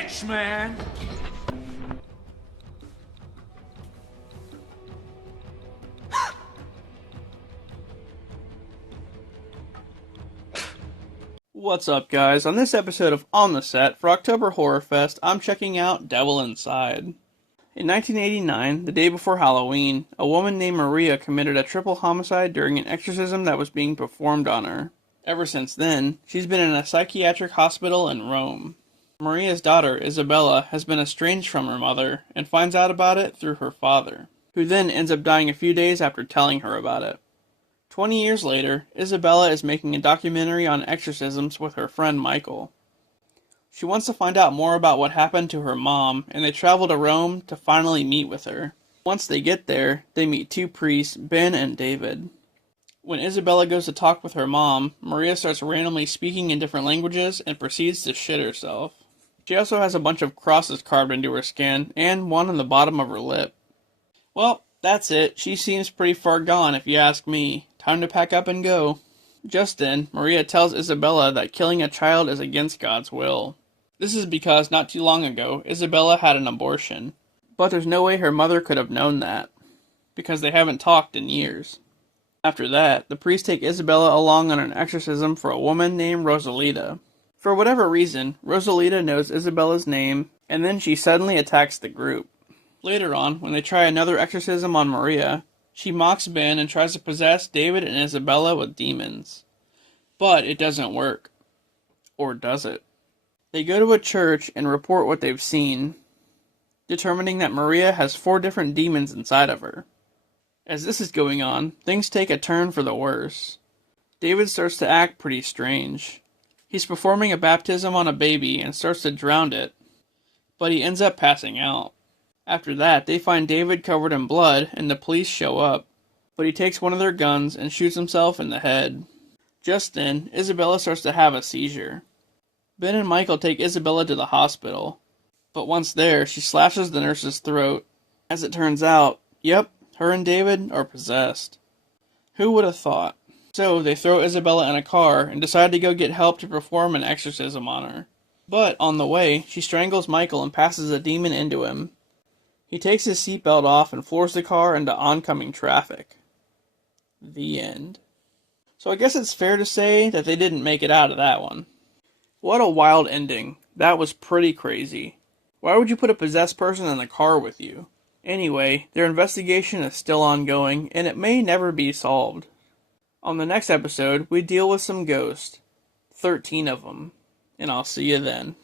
bitch, man! What's up, guys? On this episode of On the Set for October Horrorfest, I'm checking out Devil Inside. In 1989, the day before Halloween, a woman named Maria committed a triple homicide during an exorcism that was being performed on her. Ever since then, she's been in a psychiatric hospital in Rome. Maria's daughter, Isabella, has been estranged from her mother and finds out about it through her father, who then ends up dying a few days after telling her about it. 20 years later, Isabella is making a documentary on exorcisms with her friend Michael. She wants to find out more about what happened to her mom, and they travel to Rome to finally meet with her. Once they get there, they meet two priests, Ben and David. When Isabella goes to talk with her mom, Maria starts randomly speaking in different languages and proceeds to shit herself. She also has a bunch of crosses carved into her skin, and one on the bottom of her lip. Well, that's it. She seems pretty far gone if you ask me. Time to pack up and go. Just then, Maria tells Isabella that killing a child is against God's will. This is because not too long ago, Isabella had an abortion. But there's no way her mother could have known that, because they haven't talked in years. After that, the priests take Isabella along on an exorcism for a woman named Rosalita. For whatever reason, Rosalita knows Isabella's name, and then she suddenly attacks the group. Later on, when they try another exorcism on Maria, she mocks Ben and tries to possess David and Isabella with demons. But it doesn't work. Or does it? They go to a church and report what they've seen, determining that Maria has 4 different demons inside of her. As this is going on, things take a turn for the worse. David starts to act pretty strange. He's performing a baptism on a baby and starts to drown it, but he ends up passing out. After that, they find David covered in blood and the police show up, but he takes one of their guns and shoots himself in the head. Just then, Isabella starts to have a seizure. Ben and Michael take Isabella to the hospital, but once there, she slashes the nurse's throat. As it turns out, yep, her and David are possessed. Who would have thought? So they throw Isabella in a car and decide to go get help to perform an exorcism on her. But on the way, she strangles Michael and passes a demon into him. He takes his seatbelt off and floors the car into oncoming traffic. The end. So I guess it's fair to say that they didn't make it out of that one. What a wild ending. That was pretty crazy. Why would you put a possessed person in the car with you? Anyway, their investigation is still ongoing, and it may never be solved. On the next episode, we deal with some ghosts. 13 of them. And I'll see you then.